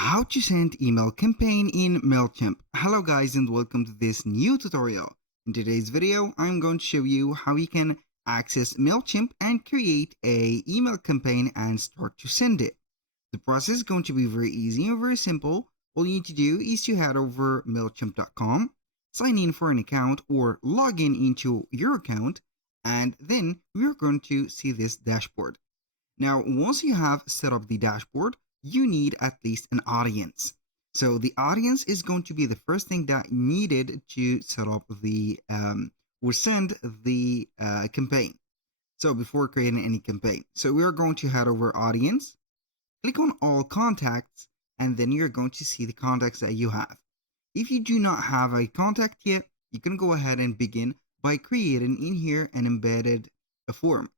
How to send email campaign in Mailchimp. Hello guys and welcome to this new tutorial. In today's video, I'm going to show you how you can access Mailchimp and create a email campaign and start to send it. The process is going to be very easy and very simple. All you need to do is to head over Mailchimp.com, sign in for an account or log in into your account, and then we're going to see this dashboard. Now, once you have set up the dashboard, you need at least an audience. So the audience is going to be the first thing that needed to set up the or send the campaign. So before creating any campaign, so we are going to head over audience, click on all contacts, and then you're going to see the contacts that you have. If you do not have a contact yet, you can go ahead and begin by creating in here an embedded form.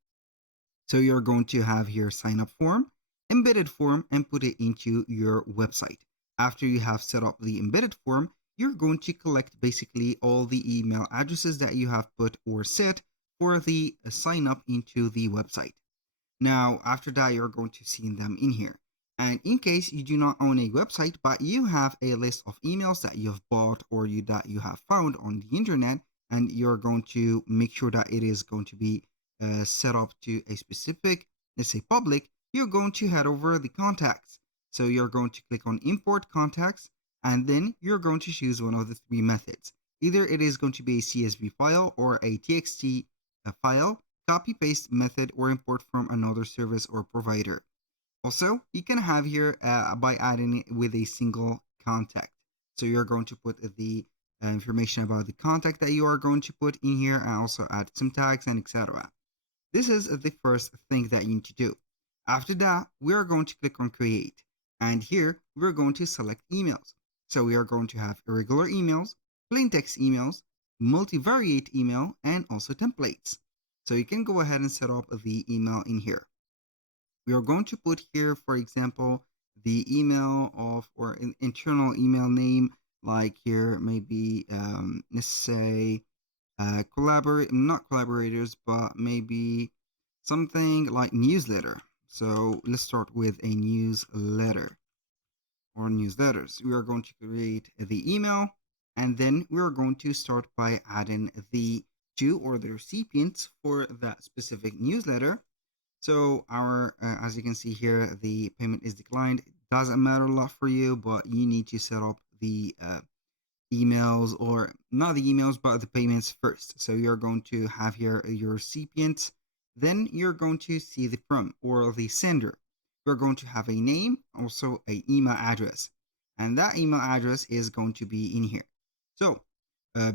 So you're going to have here sign up form, embedded form, and put it into your website. After you have set up the embedded form, you're going to collect basically all the email addresses that you have put or set for the sign up into the website. Now, after that, you're going to see them in here. And in case you do not own a website, but you have a list of emails that you've bought or that you have found on the internet, and you're going to make sure that it is going to be set up to a specific, let's say public, you're going to head over the contacts. So you're going to click on import contacts, and then you're going to choose one of the three methods. Either it is going to be a CSV file or a TXT file, copy paste method, or import from another service or provider. Also, you can have here by adding it with a single contact. So you're going to put the information about the contact that you are going to put in here, and also add some tags and etc. This is the first thing that you need to do. After that, we are going to click on create. And here, we're going to select emails. So we are going to have irregular emails, plain text emails, multivariate email, and also templates. So you can go ahead and set up the email in here. We are going to put here, for example, the email of or an internal email name, like here, maybe, let's say, not collaborators, but maybe something like newsletter. So let's start with a newsletter or newsletters. We are going to create the email, and then we are going to start by adding the to or the recipients for that specific newsletter. So our, as you can see here, the payment is declined. It doesn't matter a lot for you, but you need to set up the emails, or not the emails but the payments first. So you're going to have here your recipient, then you're going to see the from or the sender. You're going to have a name, also a email address, and that email address is going to be in here. So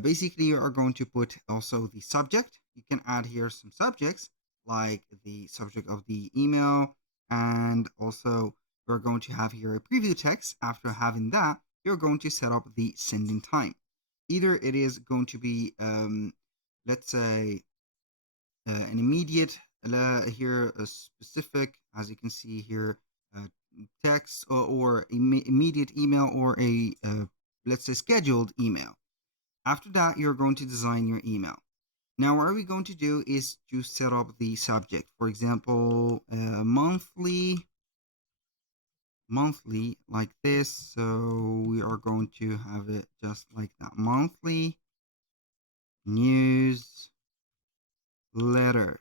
basically you are going to put also the subject. You can add here some subjects like the subject of the email, and also we're going to have here a preview text. After having that, you're going to set up the sending time. Either it is going to be, let's say, an immediate, here a specific, as you can see here, text or immediate email, or a, let's say, scheduled email. After that, you're going to design your email. Now, what we're going to do is to set up the subject. For example, monthly like this. So we are going to have it just like that, monthly news letter.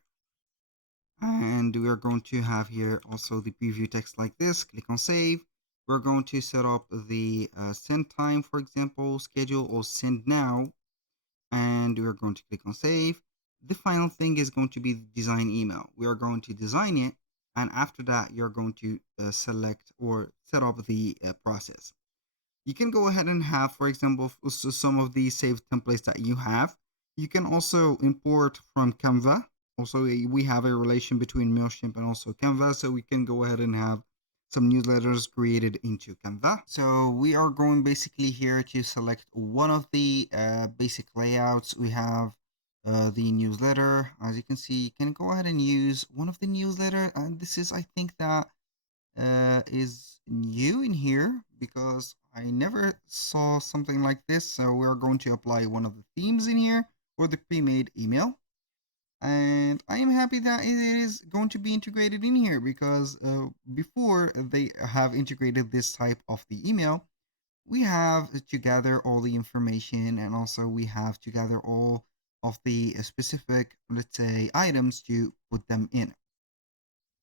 And we are going to have here also the preview text like this. Click on save. We're going to set up the send time, for example, schedule or send now, and we're going to click on save. The final thing is going to be the design email. We are going to design it, and after that, you're going to select or set up the process. You can go ahead and have, for example, some of these saved templates that you have. You can also import from Canva. Also, we have a relation between Mailchimp and also Canva, so we can go ahead and have some newsletters created into Canva. So we are going basically here to select one of the basic layouts. We have the newsletter. As you can see, you can go ahead and use one of the newsletter, and this is, I think, that is new in here because I never saw something like this. So we're going to apply one of the themes in here, or the pre-made email. And I am happy that it is going to be integrated in here because before they have integrated this type of the email, we have to gather all the information, and also we have to gather all of the specific, let's say, items to put them in.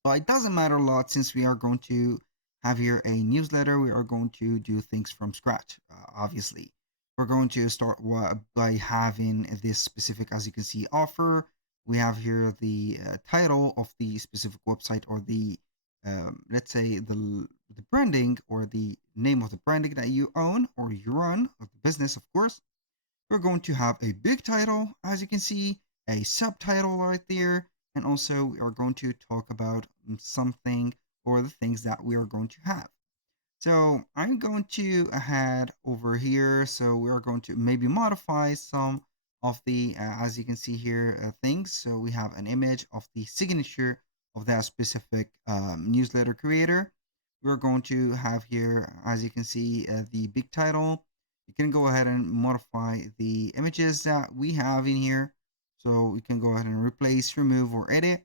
But it doesn't matter a lot since we are going to have here a newsletter. We are going to do things from scratch, obviously. We're going to start by having this specific, as you can see, offer. We have here the title of the specific website, or the, let's say, the branding or the name of the branding that you own or you run, or the business, of course. We're going to have a big title, as you can see, a subtitle right there, and also we are going to talk about something or the things that we are going to have. So I'm going to head over here. So we are going to maybe modify some of the, as you can see here, things. So we have an image of the signature of that specific newsletter creator. We're going to have here, as you can see, the big title. You can go ahead and modify the images that we have in here. So we can go ahead and replace, remove, or edit.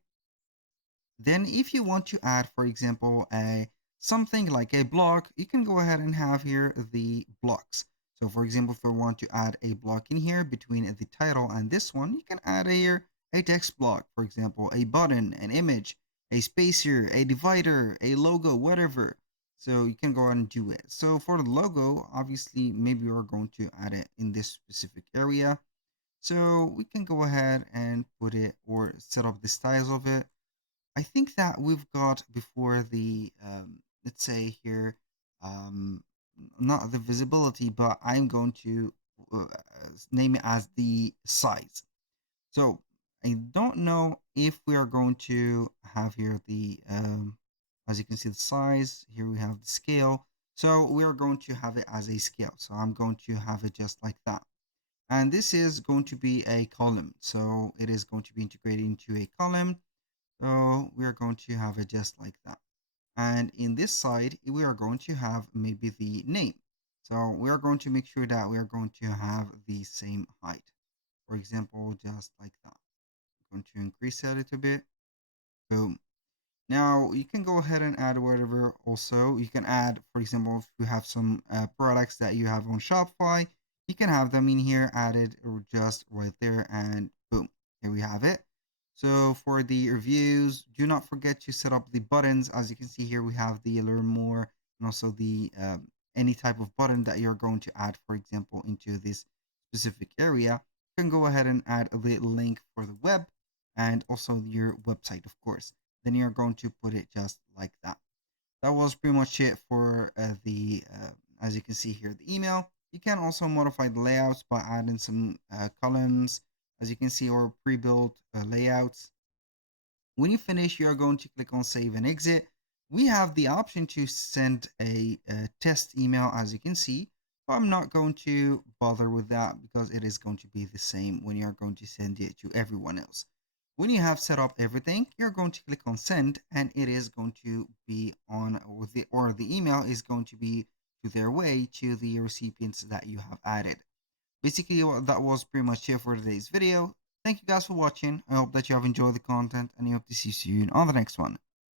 Then if you want to add, for example, a something like a block, you can go ahead and have here the blocks. So for example, if you want to add a block in here between the title and this one, you can add here a text block, for example, a button, an image, a spacer, a divider, a logo, whatever. So you can go ahead and do it. So for the logo, obviously, maybe we're going to add it in this specific area. So we can go ahead and put it or set up the styles of it. I think that we've got before the, let's say here, um, not the visibility, but I'm going to name it as the size. So I don't know if we are going to have here the, as you can see, the size. Here we have the scale. So we are going to have it as a scale. So I'm going to have it just like that. And this is going to be a column. So it is going to be integrated into a column. So we are going to have it just like that. And in this side, we are going to have maybe the name. So we are going to make sure that we are going to have the same height. For example, just like that. I'm going to increase it a little bit. Boom. Now you can go ahead and add whatever. Also, you can add, for example, if you have some products that you have on Shopify, you can have them in here added or just right there, and boom, here we have it. So for the reviews, do not forget to set up the buttons. As you can see here, we have the learn more and also the any type of button that you're going to add, for example, into this specific area. You can go ahead and add a little link for the web and also your website, of course. Then you're going to put it just like that. That was pretty much it for as you can see here, the email. You can also modify the layouts by adding some columns, as you can see, or pre-built layouts. When you finish, you are going to click on save and exit. We have the option to send a test email, as you can see, but I'm not going to bother with that because it is going to be the same when you're going to send it to everyone else. When you have set up everything, you're going to click on send, and it is going to be on, or the email is going to be to their way to the recipients that you have added. Basically, that was pretty much it for today's video. Thank you guys for watching. I hope that you have enjoyed the content, and I hope to see you soon on the next one.